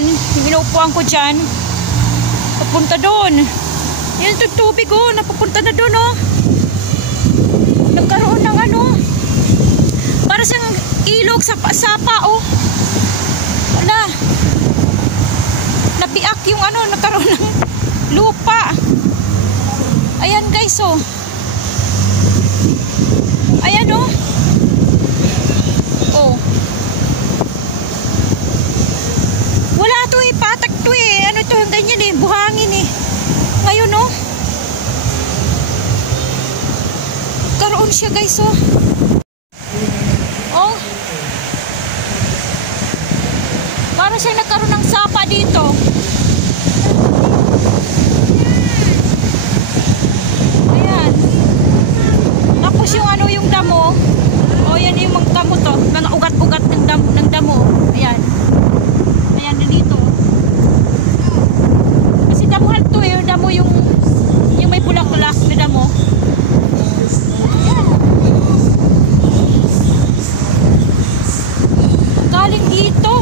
Ayan, yung inuupuan ko dyan. Papunta doon. Yan yung tubig oh, napapunta na doon oh. Nagkaroon ng ano. Para siyang ilog sa sapa oh. Wala. Nabiak yung ano, nagkaroon ng lupa. Ayan guys oh. Ayan oh. Oh. Wala to eh, patak to eh. Ano to, ganyan eh, buhangin eh. Ngayon oh. Karoon siya guys oh. Oh. Para siya nagkaroon ng sapa dito. Ayan. Tapos yung ano, yung damo. Oh, yan yung mga damo to. Mga ugat-ugat ng damo. Ayan. Ayan na dito. Kasi damuhan to eh. Damo yung may bulak-bulak na damo. Ayan. Galing dito.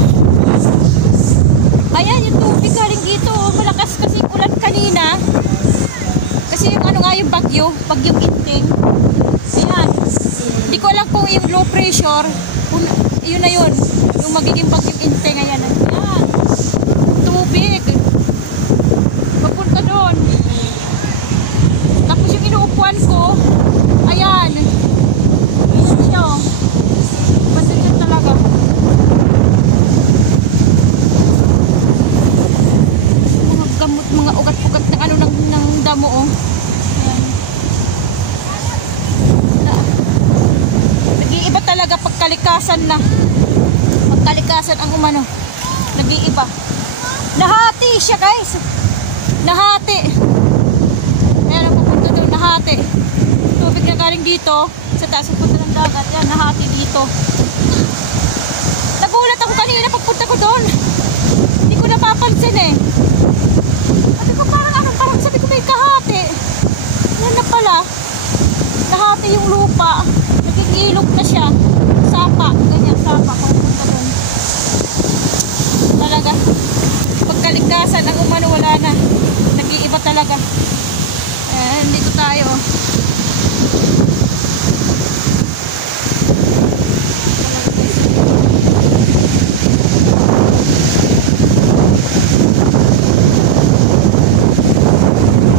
Ayan yung tubig galing dito. Malakas kasi ulan kanina. Kasi yung ano nga yung bagyong Inting. Ayan. Hindi ko alam kung yung low pressure. Yun na yun. Yung magiging bagyong Inting. Ayan. Ayan. Tubig. Papunta doon. Tapos yung inuupuan ko. Ayan. Ayan siya. Basta dyan talaga. Mga gamot, mga ugat-ugat ng ano ng damo oh. Ayan. Nag-iiba talaga pagkalikasan na. Pagkalikasan ang umano. Nag-iiba. Nahati siya guys. Nahati. Ayan ang pupunta doon. Nahati. Tubig na galing dito. Sa taas pupunta ng dagat. Yan, nahati dito. Nagulat ako kanina pagpunta ko doon. Hindi ko napapansin eh. Sabi ko parang sabi ko may kahati. Yan na pala. Nahati yung lupa. Nagigilog na siya. Sapa. Ganyan, sapa. Pupunta doon. Talaga. Pagkalikasan ang umano wala na. Nag-iiba talaga. Dito tayo.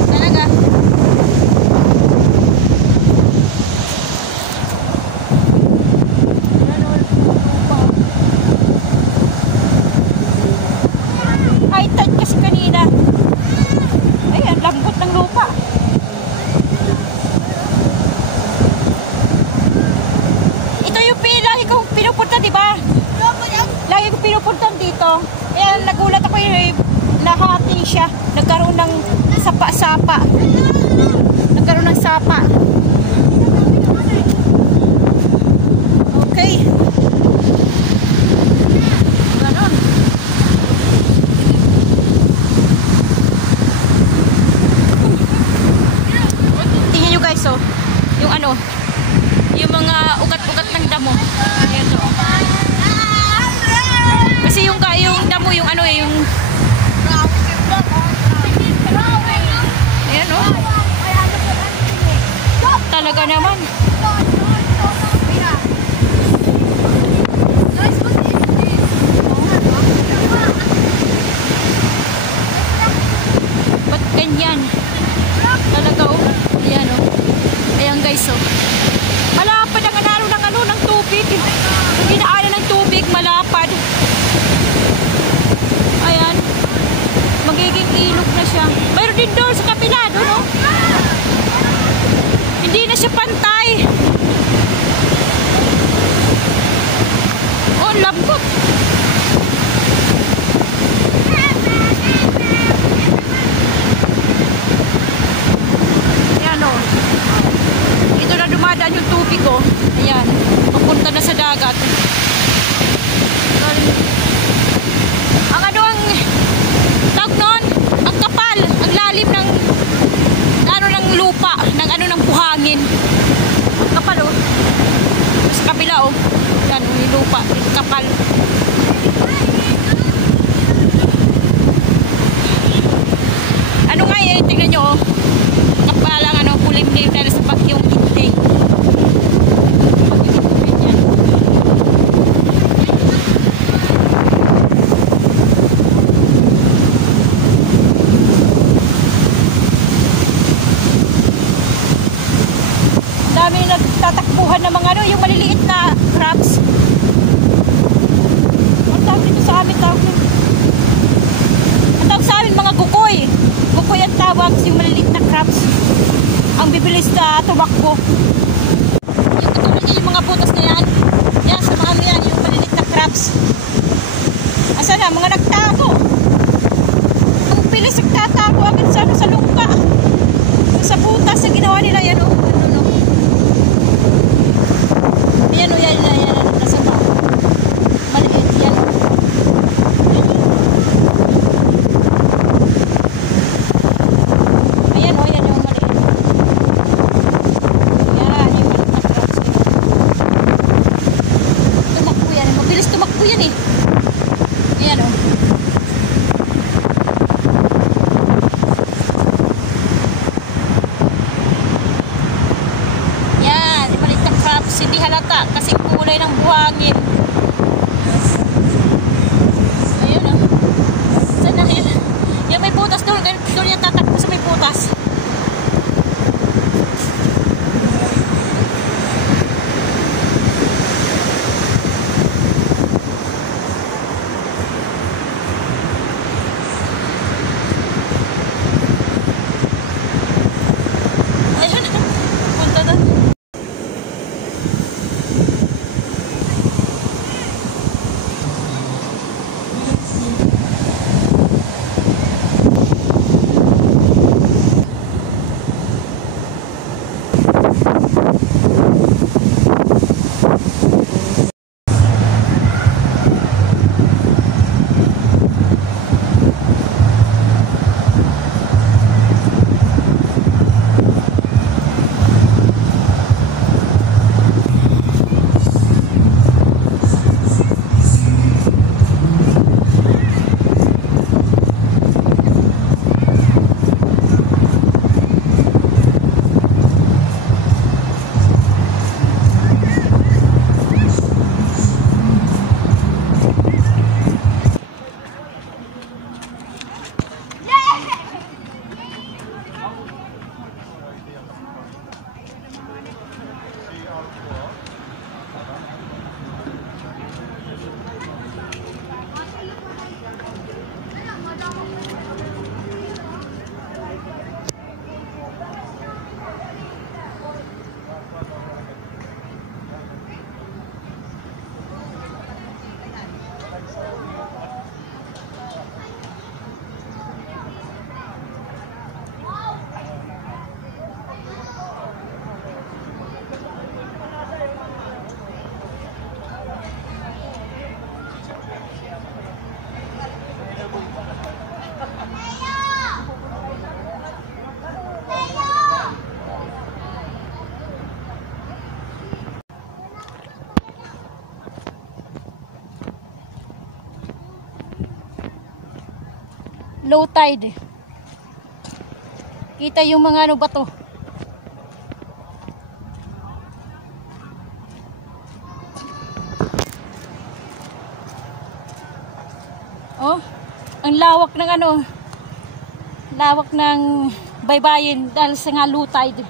Talaga. Ay, tight kasi kanina. Ayan, lambot ng lupa. Ito yung lagi kong pinupunta, diba? Lagi kong pinupunta dito. Ayan, nagulat ako yung nahati siya. Nagkaroon ng sapa-sapa. Nagkaroon ng sapa. Okay. Ganon. Tingnan nyo guys, oh. Yung ano, yung mga ugat-ugat ng damo. Ayan o. Kasi yung damo, yung ano eh, yung ayan o. Talaga naman. Ba't ganyan? Talaga o. Ayan o. Ayan guys o. Malapad ang analo ng tubig. Dinaanan ng tubig, malapad. Ayan. Magiging ilog na siya. Mayroon din doon sa kapila, doon no? Hindi na siya pantay. Oh, lambot. Ayan o. Dito na dumadaan yung tubig oh. Ayan. Papunta na sa dagat. Ang ano ang tawag nun? Ang kapal. Ang lalim ng ano ng lupa. Ng ano ng buhangin. Ang kapal oh. Sa kabila oh. Yan yung lupa. Yung kapal. tingnan nyo, oh. Nakapalang ano, kulimlim dahil sa bagyong Inting. Bagyong Inting yan. Ang dami nagtatakbuhan ng mga ano, yung maliliit na crabs. Ang tawag dito sa amin, tawag dito. Ang tawag sa amin, mga kukoy. Kukoy ang tawag, yung maliliit na crabs. Ang bibilis na tumakbo. Yung katulad niya, yung mga butas na yan. Yan, sa mga yan, yung maliliit na crabs. Asa na, mga nagtago. Ang bilis nagtatago agad sa lungka. Sa butas na ginawa nila yan, oh. Ano, no? Yan, oh, yan, nasa ba? Maliit, yan. Ayan, oh, yan yung maliit. Yan, yung maliit na crabs. Tumakbo yan, mabilis tumakbo yan eh. Ayan, oh. Yan, yung maliit na crabs, hindi halata kasi kulay ng buhangin. Ayun, oh. Saan na yun? Yan, may butas doon. Doon yung tatakbo sa may butas. Ayun, punta doon. Low tide. Kita yung mga ano bato. Oh, ang lawak ng ano. Lawak ng baybayin dahil sa nga low tide.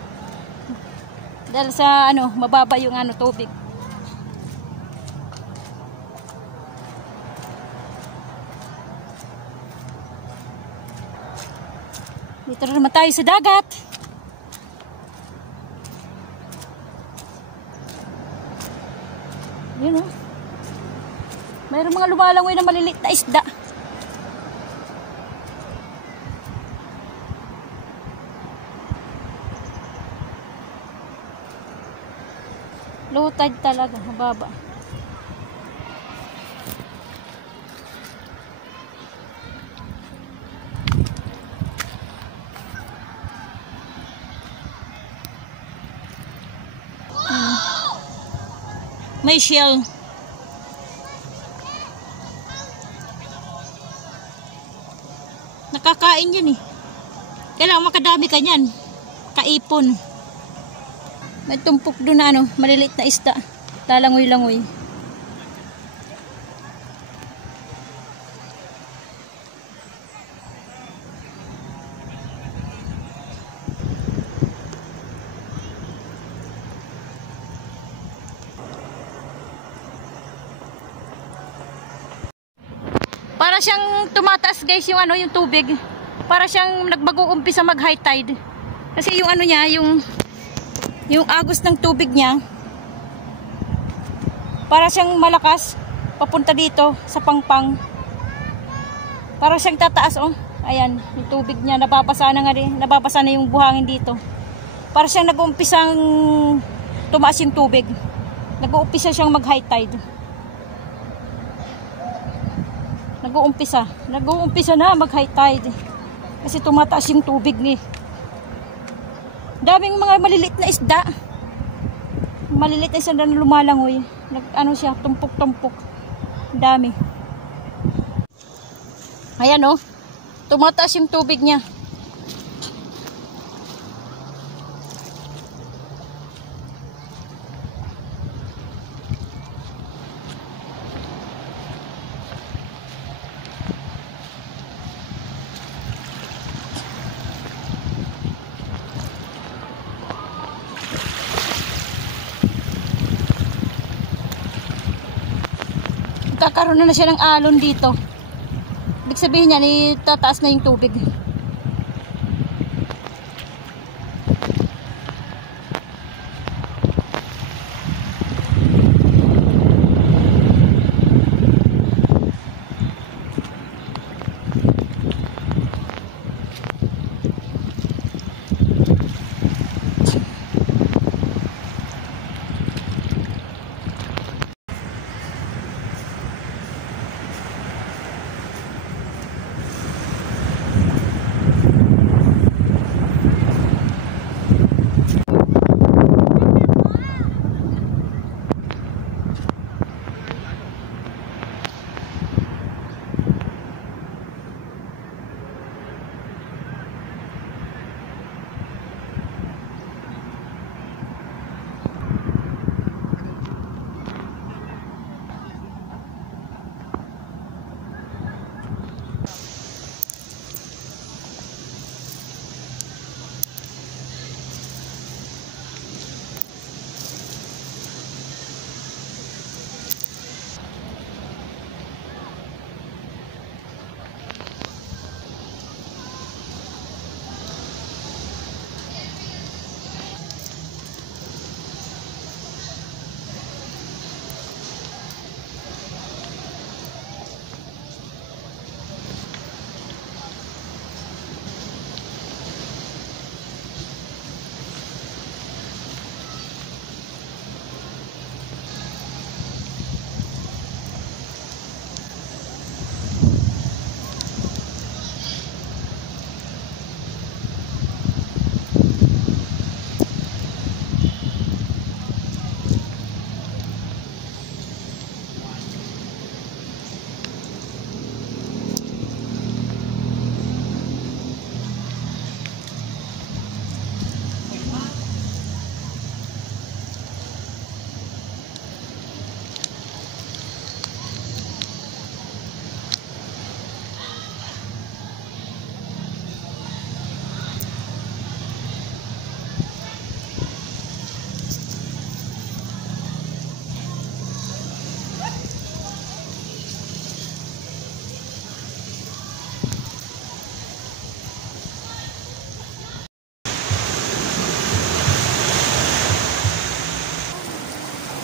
Dahil sa ano, mababa yung ano tubig. Dito na naman tayo sa dagat. Yun, oh. Mayroong mga lumalangoy na maliliit na isda. Low tide talaga, mababa. May shell. Nakakain yan eh. Kailangan makadami ka niyan. Kaipon. May tumpok doon na maliliit na isda. Lalangoy-langoy. Para siyang tumataas guys yung yung tubig. Para siyang nagbago-umpisa mag high tide. Kasi yung niya, yung agos ng tubig niya, para siyang malakas papunta dito sa pangpang. Para siyang tataas Ayan, yung tubig niya nababasa na nga rin, nababasa na yung buhangin dito. Para siyang nag-uumpisang tumaas yung tubig. Nag-uumpisa siyang mag high tide. Nag-uumpisa na mag high tide. Kasi tumataas yung tubig ni. Daming mga maliliit na isda. Maliliit na isda na lumalangoy. Siya, tumpok-tumpok. Dami. Ayan tumataas yung tubig niya. Kakaroon na siya ng alon dito. Ibig sabihin niya, tataas na yung tubig.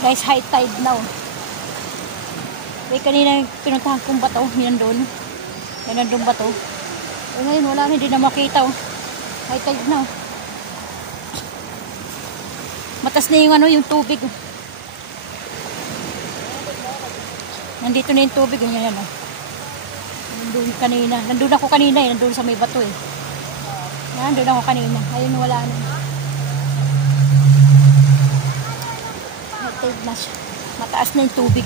Guys, high tide now. Kanina pinuntahan kong bato, yan doon. Yan nandun bato. Ngayon wala na, hindi na makita. High tide now. Matas na yung yung tubig. Nandito na yung tubig, ganyan yan. Nandun kanina. Nandun ako kanina nandun sa may bato Nandun ako kanina. Ayun wala na. Na siya. Mataas na yung tubig.